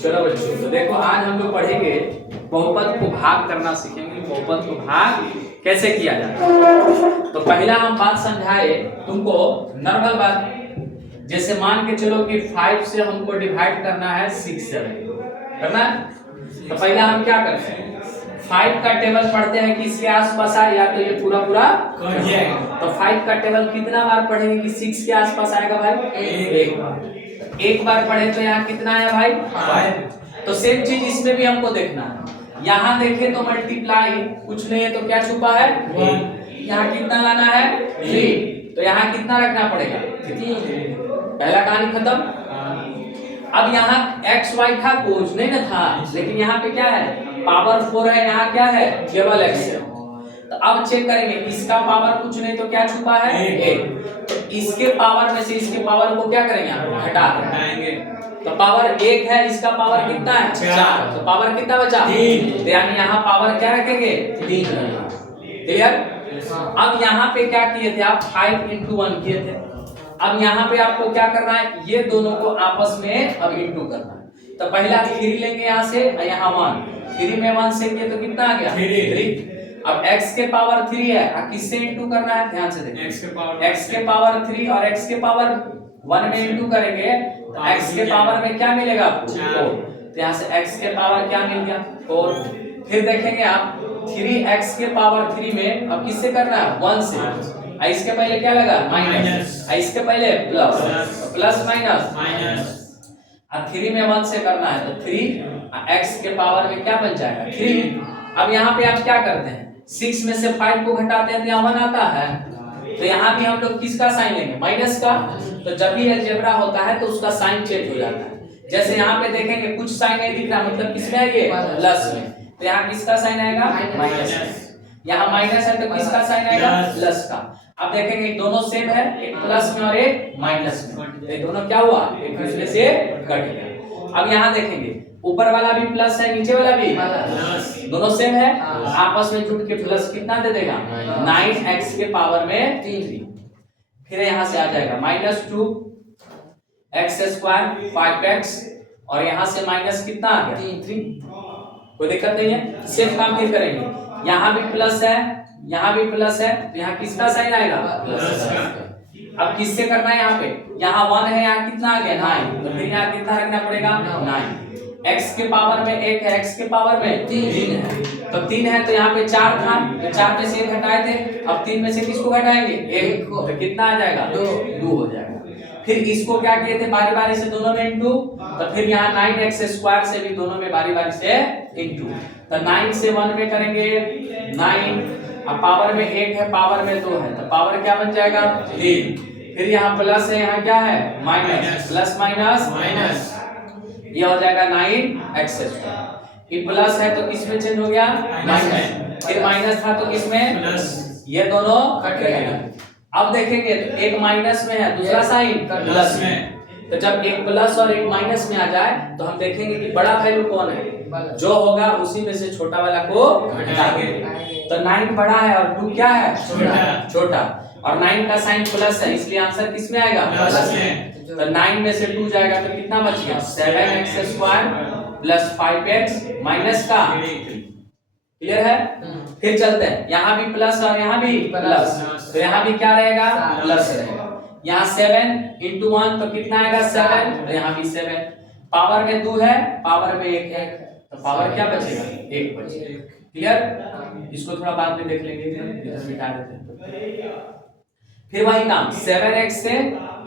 चलो बच्चों, तो देखो आज हम लोग पढ़ेंगे बहुपद को भाग करना सीखेंगे। बहुपद को भाग कैसे किया जाता है। तो पहला हम बात समझाए तुमको, नॉर्मल बात, जैसे मान के चलो कि 5 से हमको डिवाइड करना है 6 से करना है। तो पहला हम क्या करते हैं, 5 का टेबल पढ़ते हैं कि इसके आसपास आए, या तो ये पूरा तो 5 का टेबल कितना बार पढ़ेंगे कि 6 के आसपास आएगा भाई? एक बार पढ़े तो यहाँ कितना है भाई? 5। तो सेम चीज इसमें भी हमको देखना है। यहाँ देखें तो मल्टीप्लाई कुछ नहीं है तो क्या छुपा है? 1। यहाँ कितना लाना है? 3। तो यहाँ कितना रखना पड़ेगा? 3। पहला कहानी खत्म। अब यहाँ x y था, कुछ नहीं ना था, लेकिन यहाँ पे क्या है? पावर 4 है, यहाँ क्या है? केवल x है। तो अब चेक करेंगे, इसका पावर कुछ नहीं तो क्या छुपा है? 1। तो इसके पावर में से इसके पावर को क्या करेंगे? हटा देंगे। तो पावर 1 है, इसका पावर कितना है? 4। तो पावर कितना बचा? 3। तो यानी यहाँ पावर क्या रखेंगे? 3। क्लियर? अब यहाँ पे क्या किए थे आप? 5 into 1 किए थे। अब यहाँ पे आपको क्या करना है? ये दोनों को आपस में अब इंटू करना है। तो पहला 3 लेंगे यहाँ से, यहाँ 1। 3 में 1 से किए तो कितना आ गया? 3। अब x के पावर 3 है, किससे इंटू करना है? ध्यान से देखिए, x के पावर 3 और x के पावर 1 में इंटू करेंगे तो x के पावर में क्या मिलेगा आपको? 4। तो यहाँ से x के पावर क्या मिल गया? 4। फिर देखेंगे आप 3x के पावर 3 में अब किससे करना है? 1 से। इसके पहले क्या लगा? माइनस, इसके पहले प्लस, प्लस माइनस। अब 3 में 1 से करना है तो 3 x के पावर में क्या बन जाएगा? 3। अब यहाँ पे आप क्या करते हैं? 6 में से 5 को घटाते हैं तो यहाँ 1 आता है। तो यहाँ भी हम लोग किसका साइन लेंगे? माइनस का। तो जब भी अलजेब्रा होता है तो उसका साइन चेंज हो जाता है। जैसे यहाँ पे देखेंगे कुछ साइन नहीं दिख रहा, मतलब किसमें है ये? प्लस में। तो यहाँ किसका साइन आएगा? माइनस। यहाँ माइनस है तो किसका साइन आएगा? प्लस का। अब देखेंगे दोनों सेम है, एक प्लस में और एक माइनस में। तो ये दोनों क्या हुआ? एक दूसरे से कट गया। अब यहाँ देखेंगे ऊपर वाला भी प्लस है, नीचे वाला भी प्लस, दोनों सेम है, आपस में जुड़ के प्लस कितना दे देगा? 9x के पावर में 3। फिर यहाँ से आ जाएगा -2x² 5x, और यहाँ से माइनस कितना आ गया? 3। कोई दिक्कत नहीं है। सेम काम फिर करेंगे, यहाँ भी प्लस है, यहाँ भी प्लस है, तो यहाँ किसका साइन आएगा? प्लस का। अब किससे करना है? यहाँ पे यहाँ 1 है, यहाँ कितना आ गया? 9। तो फिर यहाँ कितना रखना पड़ेगा? 9। x के पावर में 1 है, x के पावर में 3 है, तो 3 है तो यहाँ पे 4 था, तो 4 में से 1 हटाए थे। अब 3 में से किसको घटाएंगे? 1 को। तो कितना आ जाएगा? 2 हो जाएगा। फिर इसको क्या किए थे? बारी बारी से दोनों में इंटू। तो फिर यहाँ 9x² से भी दोनों में बारी बारी से इंटू। तो 9 से 1 में करेंगे 9। अब पावर में 1 है, पावर में 2 है, तो पावर क्या बन जाएगा? 3। फिर यहाँ प्लस है, यहाँ क्या है? माइनस, प्लस माइनस, ये हो जाएगा 9x²। ये प्लस है तो किसमें चेंज हो गया? माइनस। फिर माइनस था तो किसमें? प्लस। ये दोनों कट गए। अब देखेंगे तो एक माइनस में है, दूसरा साइन प्लस में। तो जब एक प्लस और एक माइनस में आ जाए तो हम देखेंगे कि बड़ा वैल्यू कौन है? जो होगा उसी में से छोटा वाला को घटाएंगे। तो 9 बड़ा है और 2 क्या है? छोटा। और 9 का साइन प्लस है, इसलिए आंसर किस में आएगा? प्लस में। तो 9 में से 2 जाएगा तो कितना बच गया? 7x² प्लस 5x माइनस का 3। क्लियर है? फिर चलते हैं, यहाँ भी प्लस और यहाँ भी प्लस, तो यहाँ भी क्या रहेगा? प्लस रहेगा। यहाँ 7 into 1 तो कितना आएगा? 7। तो यहाँ भी 7। पावर में 2 है, पावर में 1 है, तो पावर क्या बचेगा? 1 बचेगा। क्लियर? इसको थोड़ा बाद में देख लेंगे, इधर मिटा देते हैं। फिर वही काम 7x से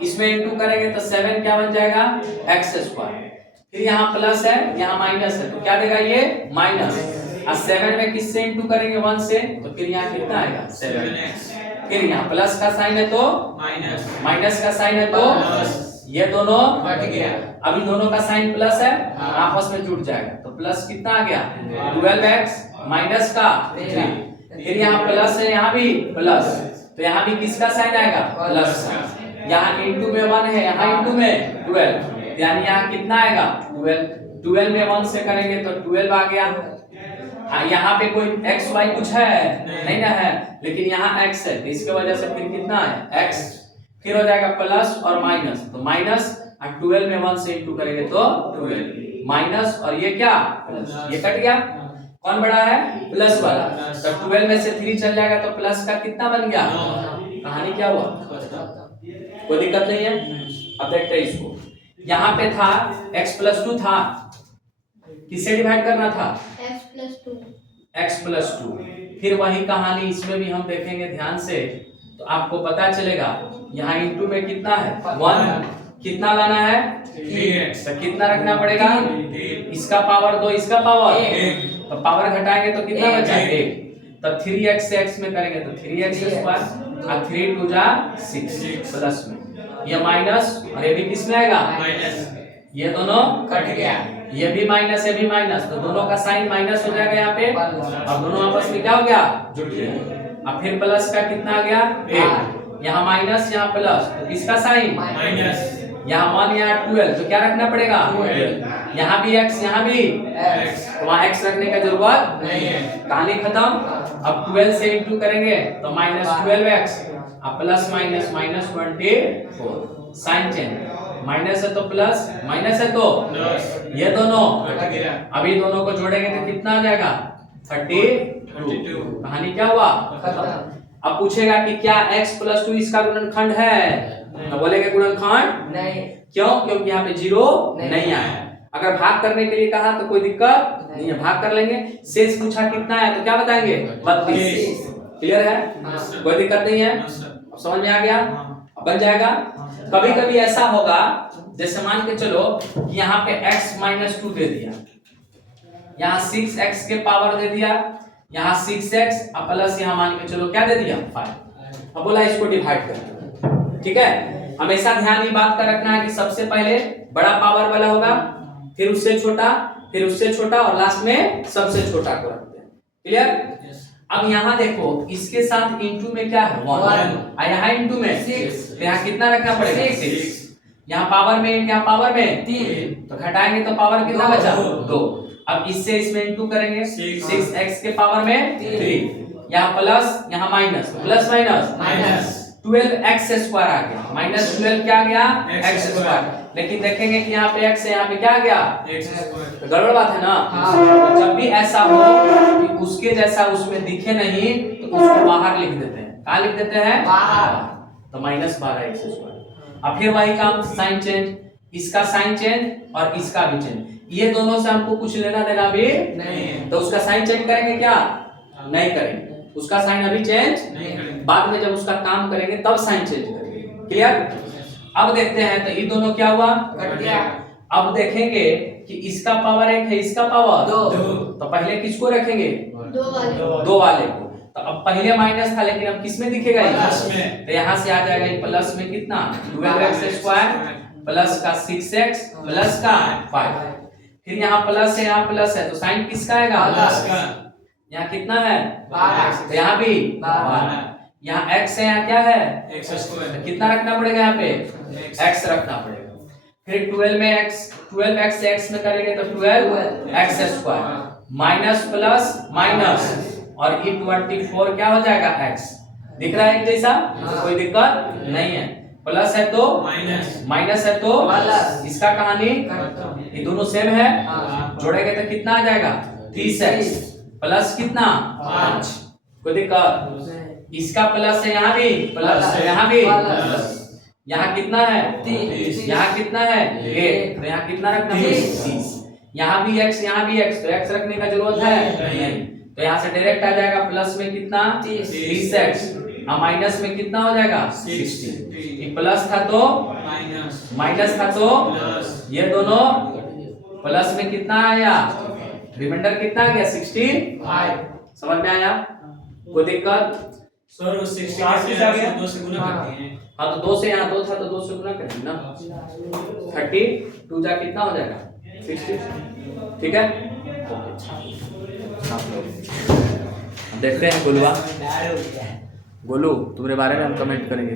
इसमें इंटू करेंगे तो 7 क्या बन जाएगा? x²। फिर यहाँ प्लस है, यहाँ माइनस है, तो क्या देगा ये? माइनस। और 7 में किससे इंटू करेंगे? 1 से, तो फिर यहाँ कितना आएगा? 7x। फिर यहाँ प्लस का साइन है तो माइनस का साइन है तो ये दोनों कट गया। अभी दोनों का साइन प्लस है, आपस में जुड़ जाएगा, तो प्लस कितना आ गया? 12x माइनस का 3। फिर यहाँ प्लस है, यहाँ भी प्लस, तो यहाँ भी किसका साइन आएगा? प्लस का। यहाँ इंटू में 1 है, यहाँ इंटू में 12, यानी यहाँ कितना आएगा? 12। 12 में 1 से करेंगे तो 12 आ गया। यहाँ पे कोई x y कुछ है नहीं ना है, लेकिन यहाँ x है, तो इसके वजह से फिर कितना है? x। फिर हो जाएगा प्लस और माइनस, तो माइनस और 12 में 1 से इंटू करेंगे तो 12 माइनस, और ये क्या ये कट गया, कौन बड़ा है प्लस वाला, तो 12 में से 3 चल जाएगा तो प्लस का कितना बन गया, कहानी क्या हुआ, कोई दिक्कत नहीं है। अब देखते हैं इसको, यहाँ पे था x+2 था, किससे डिवाइड करना था x+2, फिर वही कहानी इसमें भी हम देखेंगे ध्यान से तो आपको पता चलेगा। यहाँ इंटू में कितना है 1, कितना लाना है 3x, तो कितना रखना पड़ेगा, इसका पावर 2 इसका पावर 1, तो पावर घटाएंगे तो कितना बचा 1, तब 3x से x में करेंगे तो 3x² और 3 2 जा 6 प्लस में ये माइनस, और ये भी किस में आएगा माइनस, ये दोनों कट गया, ये भी माइनस ये भी माइनस, तो दोनों का साइन माइनस हो जाएगा यहाँ पे, अब दोनों आपस में क्या हो गया जुड़ गया। अब फिर प्लस का कितना आ गया 8, यहाँ माइनस यहाँ प्लस, तो किसका साइन माइनस, यहाँ 1 यहाँ 12, तो क्या रखना पड़ेगा 12, यहाँ भी x यहाँ भी x, तो वहाँ x रखने का जरूरत नहीं है, कहानी खत्म। अब 12 से इंटू करेंगे तो -12x, अब plus minus -24, sine change, minus है तो प्लस, माइनस है तो ये दोनों, अभी दोनों को जोड़ेंगे तो कितना आ जाएगा 32, कहानी क्या हुआ खत्म। अब पूछेगा कि क्या x+2 इसका गुणनखंड है, तो बोलेंगे गुणनखंड नहीं, क्यों, क्योंकि यहाँ पे 0 नहीं आया है। अगर भाग करने के लिए कहा तो कोई दिक्कत नहीं है, भाग कर लेंगे। शेष पूछा कितना है तो क्या बताएंगे 32, क्लियर है, कोई दिक्कत नहीं है, अब समझ में आ गया, अब बन जाएगा। कभी कभी ऐसा होगा जैसे मान के चलो कि यहाँ पे x-2 दे दिया, यहाँ 6x के पावर दे दिया, यहाँ 6x प्लस यहाँ मान के चलो क्या दे दिया 5, अब बोला इसको डिवाइड कर, ठीक है। हमेशा ध्यान ये बात का रखना है कि सबसे पहले बड़ा पावर वाला होगा, फिर उससे छोटा, फिर उससे छोटा, और लास्ट में सबसे छोटा को रखते हैं, क्लियर। अब यहाँ देखो इसके साथ इंटू में क्या है 1, और यहाँ इंटू में 6, तो यहाँ कितना रखना पड़ेगा 6, यहाँ पावर में, यहाँ पावर में 3, तो घटाएंगे तो पावर कितना बचा 2, अब इससे इसमें इंटू करेंगे 6x के पावर में 3, यहाँ प्लस यहाँ माइनस, प्लस माइनस 12x² आ गया, -12 क्या आ गया x², लेकिन देखेंगे कि यहाँ पे x है, यहाँ पे क्या आ गया x², तो गड़बड़ बात है ना। तो जब भी ऐसा हो कि उसके जैसा उसमें दिखे नहीं तो उसको बाहर लिख देते हैं, कहाँ लिख देते हैं बाहर, तो -12x²। अब फिर वही काम, साइन चेंज, इसका साइन चेंज और इसका भी चेंज, ये दोनों से हमको कुछ लेना देना भी नहीं है, तो उसका साइन चेंज करेंगे क्या नहीं करेंगे, उसका साइन अभी चेंज नहीं करेंगे, बाद में जब उसका काम करेंगे तब साइन चेंज करेंगे, क्लियर। अब देखते हैं तो ये दोनों क्या हुआ कट गया। अब देखेंगे कि इसका पावर 1 है, इसका पावर 2, तो पहले किसको रखेंगे 2 वाले को, तो अब पहले माइनस था लेकिन अब किस में दिखेगा प्लस में, तो यहाँ से आ जाएगा प्लस में कितना 12x² प्लस का 6x प्लस का 5, फिर यहाँ प्लस है यहाँ प्लस है तो साइन किसका आएगा प्लस का, यहाँ कितना है 12, तो यहाँ भी 12, यहाँ x है यहाँ क्या है x², कितना रखना पड़ेगा यहाँ पे x रखना पड़ेगा, फिर 12x से x में करेंगे तो 12x² माइनस प्लस माइनस, और ये 24 क्या हो जाएगा x, दिख रहा है एक जैसा, तो कोई दिक्कत नहीं है, प्लस है तो माइनस है तो प्लस, इसका कहानी ये दोनों सेम है, जोड़ेंगे तो कितना आ जाएगा 30x प्लस कितना 5, कोई दिक्कत, इसका प्लस है यहाँ भी प्लस है यहाँ भी प्लस, यहाँ कितना है 30, यहाँ कितना है 1, तो यहाँ कितना रखना है 30, यहाँ भी x यहाँ भी x, तो x रखने का जरूरत है नहीं, तो यहाँ से डायरेक्ट आ जाएगा प्लस में कितना 30x, और माइनस में कितना हो जाएगा 60, प्लस था तो माइनस था तो ये दोनों प्लस में कितना आया, रिमाइंडर कितना आ गया 65, समझ में आया, कोई दिक्कत सर 60 से 2 से गुना करते हैं, हाँ तो 2 से यहाँ 2 था तो 2 से गुना कर देना, 32 जा कितना हो जाएगा 60, ठीक है। देखते हैं गोलू तुम्हारे बारे में हम कमेंट करेंगे।